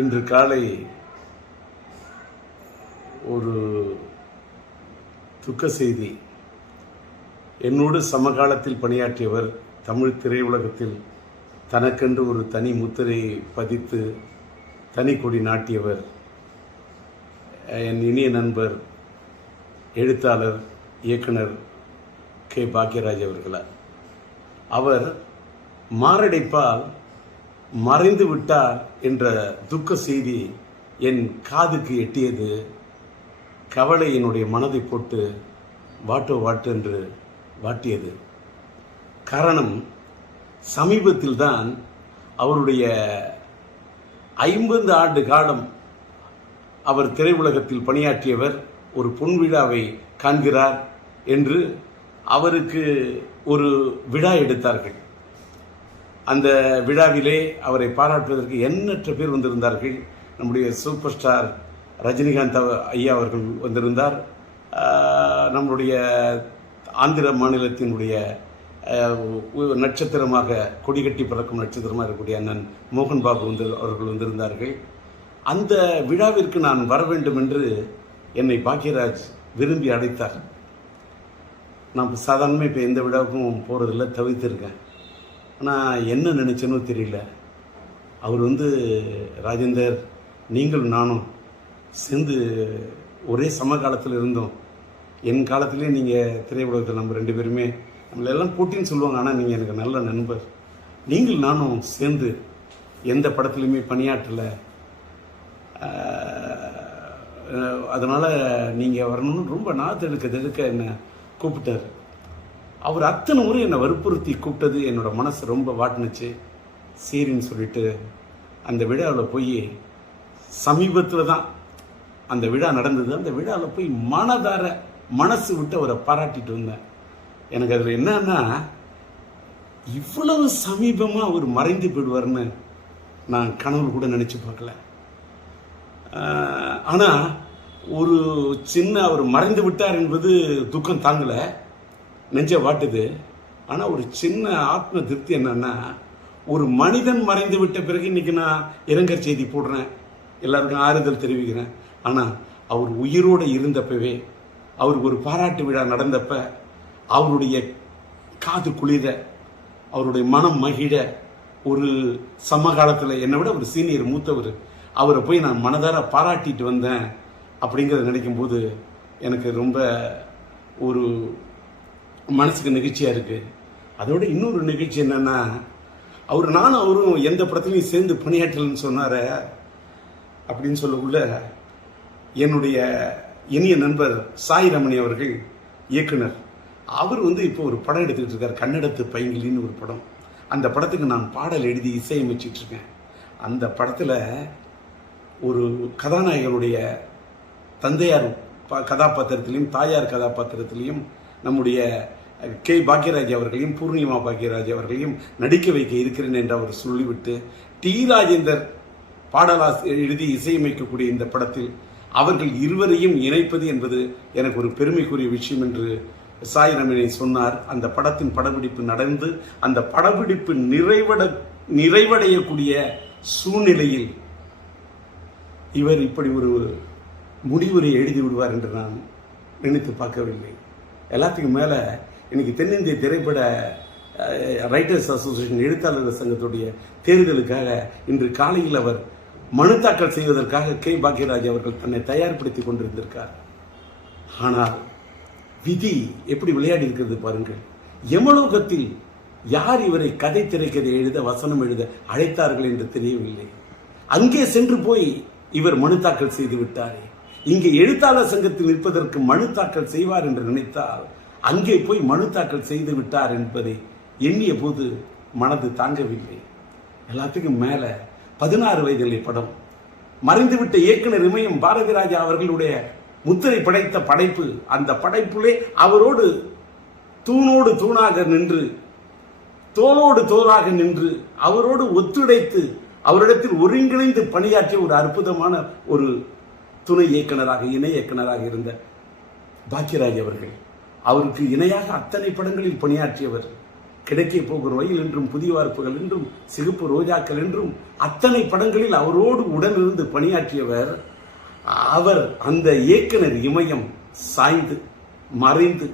இன்று காலை ஒரு துக்க செய்தி. என்னோடு சமகாலத்தில் பணியாற்றியவர், தமிழ் திரையுலகத்தில் தனக்கென்று ஒரு தனி முத்திரை பதித்து தனி கொடி நாட்டியவர், என் இனிய நண்பர் எழுத்தாளர் இயக்குனர் கே. பாக்யராஜ் அவர்களார். அவர் மாரடைப்பால் மறைந்து விட்டார் என்ற துக்க செய்தி என் காதுக்கு எட்டியது. கவலை என்னுடைய மனதை போட்டு வாட்டு என்று வாட்டியது. காரணம், சமீபத்தில் தான் அவருடைய 50 ஆண்டு காலம் அவர் திரையுலகத்தில் பணியாற்றியவர் ஒரு பொன்விழாவை காண்கிறார் என்று அவருக்கு ஒரு விழா எடுத்தார்கள். அந்த விழாவிலே அவரை பாராட்டுவதற்கு எண்ணற்ற பேர் வந்திருந்தார்கள். நம்முடைய சூப்பர் ஸ்டார் ரஜினிகாந்த் ஐயா அவர்கள் வந்திருந்தார். நம்முடைய ஆந்திர மாநிலத்தினுடைய நட்சத்திரமாக கொடிகட்டி பறக்கும் நட்சத்திரமாக இருக்கக்கூடிய அண்ணன் மோகன் பாபு அவர்கள் வந்திருந்தார்கள். அந்த விழாவிற்கு நான் வர வேண்டும் என்று என்னை பாக்யராஜ் விரும்பி அழைத்தார். நான் சாதாரணமாக இப்போ எந்த விழாவுக்கும் போகிறதில்ல, தவிர்த்திருக்கேன். ஆனால் என்ன நினச்சேனோ தெரியல. அவர் ராஜேந்தர், நீங்கள் நானும் சேர்ந்து ஒரே சமகாலத்தில் இருந்தோம். என் காலத்திலே நீங்கள் திரையுலகத்தில் நம்ம 2 பேருமே நம்மளெல்லாம் போட்டின்னு சொல்லுவாங்க, ஆனால் நீங்கள் எனக்கு நல்ல நண்பர். நீங்கள் நானும் சேர்ந்து எந்த படத்துலையுமே பணியாற்றலை, அதனால் நீங்கள் வரணும்னு ரொம்ப நாத்தெடுக்க என்னை கூப்பிட்டார். அவர் அத்தனை முறை என்னை வற்புறுத்தி கூப்பிட்டது என்னோட மனசு ரொம்ப வாட்டினுச்சு. சரின்னு சொல்லிட்டு அந்த விழாவில் போய், சமீபத்தில் தான் அந்த விழா நடந்தது, அந்த விழாவில் போய் மனதார மனசு விட்டு அவரை பாராட்டிட்டு வந்தேன். எனக்கு அதில் என்னன்னா, இவ்வளவு சமீபமாக அவர் மறைந்து போயிடுவார்னு நான் கனவு கூட நினச்சி பார்க்கல. ஆனால் ஒரு சின்ன அவர் மறைந்து விட்டார் என்பது துக்கம் தாங்கலை, நெஞ்ச வாட்டுது. ஆனால் ஒரு சின்ன ஆத்ம திருப்தி என்னன்னா, ஒரு மனிதன் மறைந்து விட்ட பிறகு இன்னைக்கு நான் இரங்கல் செய்தி போடுறேன், எல்லாருக்கும் ஆறுதல் தெரிவிக்கிறேன். ஆனால் அவர் உயிரோடு இருந்தப்பவே, அவருக்கு ஒரு பாராட்டு விழா நடந்தப்ப அவருடைய காது குளிர, அவருடைய மனம் மகிழ, ஒரு சமகாலத்தில் என்னை விட ஒரு சீனியர் மூத்தவர், அவரை போய் நான் மனதார பாராட்டிட்டு வந்தேன் அப்படிங்கிறத நினைக்கும் போது எனக்கு ரொம்ப ஒரு மனசுக்கு நிகழ்ச்சியாக இருக்குது. அதோட இன்னொரு நிகழ்ச்சி என்னன்னா, நானும் அவரும் எந்த படத்துலையும் சேர்ந்து பணியாற்றலன்னு சொன்னார அப்படின்னு சொல்லக்குள்ள, என்னுடைய இனிய நண்பர் சாய் ரமணி அவர்கள் இயக்குனர், அவர் இப்போ ஒரு படம் எடுத்துக்கிட்டு இருக்கார், கன்னடத்து பைங்கிலின்னு ஒரு படம். அந்த படத்துக்கு நான் பாடல் எழுதி இசையமைச்சிட்டு இருக்கேன். அந்த படத்தில் ஒரு கதாநாயகனுடைய தந்தையார் கதாபாத்திரத்திலையும் தாயார் கதாபாத்திரத்திலையும் நம்முடைய கே. பாக்யராஜ் அவர்களையும் பூர்ணிமா பாக்யராஜ் அவர்களையும் நடிக்க வைக்க இருக்கிறேன் என்று அவர் சொல்லிவிட்டு, டி. ராஜேந்தர் பாடலாசிரியர் எழுதி இசையமைக்கக்கூடிய இந்த படத்தில் அவர்கள் இருவரையும் இணைப்பது என்பது எனக்கு ஒரு பெருமைக்குரிய விஷயம் என்று சாய் ரமணி சொன்னார். அந்த படத்தின் படப்பிடிப்பு நடந்து அந்த படப்பிடிப்பு நிறைவடையக்கூடிய சூழ்நிலையில் இவர் இப்படி ஒரு முடிவுரை எழுதி விடுவார் என்று நான் நினைத்து பார்க்கவில்லை. எல்லாத்துக்கும் மேலே இன்னைக்கு தென்னிந்திய திரைப்பட ரைட்டர்ஸ் அசோசியேஷன் எழுத்தாளர் சங்கத்துடைய தேர்தலுக்காக இன்று காலையில் அவர் மனு தாக்கல் செய்வதற்காக கே. பாக்யராஜ் அவர்கள் தன்னை தயார்படுத்தி கொண்டிருந்திருக்கார். ஆனால் விதி எப்படி விளையாடி இருக்கிறது பாருங்கள். யமலோகத்தில் யார் இவரை கதை திரைக்கதை எழுத, வசனம் எழுத அழைத்தார்கள் என்று தெரியவில்லை. அங்கே சென்று போய் இவர் மனு தாக்கல் செய்து விட்டாரே. இங்கே எழுத்தாளர் சங்கத்தில் நிற்பதற்கு மனு தாக்கல் செய்வார் என்று நினைத்தால் அங்கே போய் மனு தாக்கல் செய்து விட்டார் என்பதை எண்ணிய போது மனது தாங்கவில்லை. எல்லாத்துக்கும் மேல 16 வயதிலே படம், மறைந்துவிட்ட இயக்குனர் இமயம் பாரதிராஜா அவர்களுடைய முத்திரை படைத்த படைப்பு. அந்த படைப்புலே அவரோடு தூணோடு தூணாக நின்று, தோளோடு தோளாக நின்று, அவரோடு ஒத்துழைத்து, அவரிடத்தில் ஒருங்கிணைந்து பணியாற்றிய ஒரு அற்புதமான ஒரு துணை இயக்குனராக, இணை இயக்குனராக இருந்த பாக்யராஜ் அவர்கள், அவருக்கு இணையாக அத்தனை படங்களில் பணியாற்றியவர். கிடைக்க போகிற ரயில் என்றும், புதிய வார்ப்புகள் என்றும், சிகப்பு ரோஜாக்கள் என்றும் அத்தனை படங்களில் அவரோடு உடனிருந்து பணியாற்றியவர். அவர் அந்த இயக்குனர் இமயம் சாய்ந்து மறைந்து,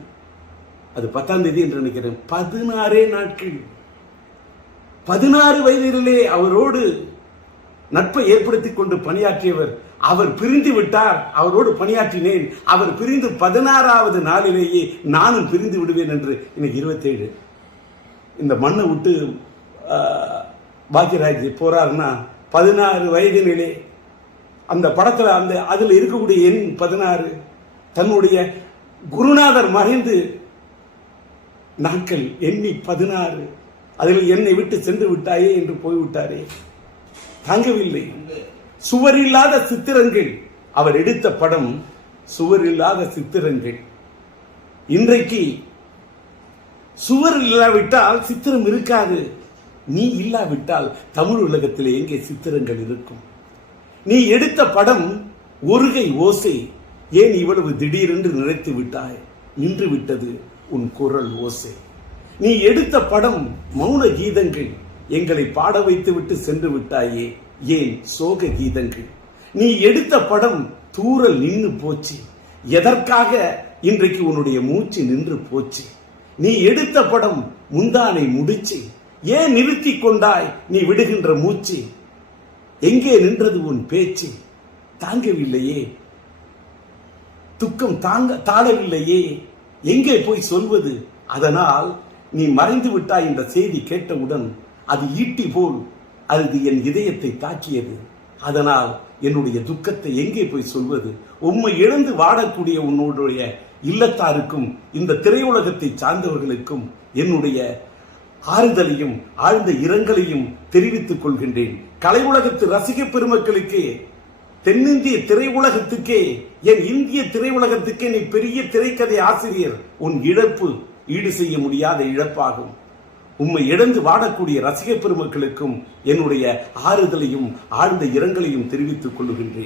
அது 10ஆம் தேதி என்று நினைக்கிறேன், 16 நாட்கள், 16 வயதிலே அவரோடு நட்பை ஏற்படுத்திக் கொண்டு பணியாற்றியவர். அவர் பிரிந்து விட்டார், அவரோடு பணியாற்றினேன். அவர் பிரிந்து 16வது நாளிலேயே நானும் பிரிந்து விடுவேன் என்று. இன்னைக்கு 27. இந்த மண்ணை விட்டு பாக்யராஜ் போறாருன்னா 16 வயதினிலே அந்த படத்துல அதுல இருக்கக்கூடிய எண் 16. தன்னுடைய குருநாதர் மறைந்து நாட்கள் எண்ணி 16, அதில் என்னை விட்டு சென்று விட்டாயே என்று போய்விட்டாரே, தாங்கவில்லை. சுவர் இல்லாத சித்திரங்கள், அவர் எடுத்த படம் சுவர் இல்லாத சித்திரங்கள். இன்றைக்கு சுவர் இல்லாவிட்டால் சித்திரம் இருக்காது. நீ இல்லாவிட்டால் தமிழ் உலகத்தில் எங்கே சித்திரங்கள் இருக்கும்? நீ எடுத்த படம் ஒருகை ஓசை, ஏன் இவ்வளவு திடீரென்று நினைத்து விட்டாய்? நின்று விட்டது உன் குரல் ஓசை. நீ எடுத்த படம் மௌன கீதங்கள், எங்களை பாட வைத்து விட்டு சென்று விட்டாயே, ஏன் சோக கீதங்கள்? நீ எடுத்த படம் தூரல் நின்று போச்சு, எதற்காக இன்றைக்கு உன்னுடைய மூச்சு நின்று போச்சு? நீ எடுத்த படம் முந்தானை முடிச்சு, ஏன் நிறுத்தி கொண்டாய் நீ விடுகின்ற மூச்சு? எங்கே நின்றது உன் பேச்சு? தாங்கவில்லையே, துக்கம் தாழவில்லையே, எங்கே போய் சொல்வது? அதனால் நீ மறைந்து விட்டாய் என்ற செய்தி கேட்டவுடன் அது ஈட்டி போல் அது என் இதயத்தை தாக்கியது. அதனால் என்னுடைய துக்கத்தை எங்கே போய் சொல்வது? உம்மை இழந்து வாடக்கூடிய உன்னுடைய இல்லத்தாருக்கும் இந்த திரையுலகத்தை சார்ந்தவர்களுக்கும் என்னுடைய ஆறுதலையும் ஆழ்ந்த இரங்கலையும் தெரிவித்துக் கொள்கின்றேன். கலை உலகத்து ரசிக பெருமக்களுக்கு, தென்னிந்திய திரையுலகத்துக்கே, என் இந்திய திரையுலகத்துக்கே நீ பெரிய திரைக்கதை ஆசிரியர். உன் இழப்பு ஈடு செய்ய முடியாத இழப்பாகும். உம்மை இழந்து வாடக்கூடிய ரசிக பெருமக்களுக்கும் என்னுடைய ஆறுதலையும் ஆழ்ந்த இரங்கலையும் தெரிவித்துக் கொள்கின்றேன்.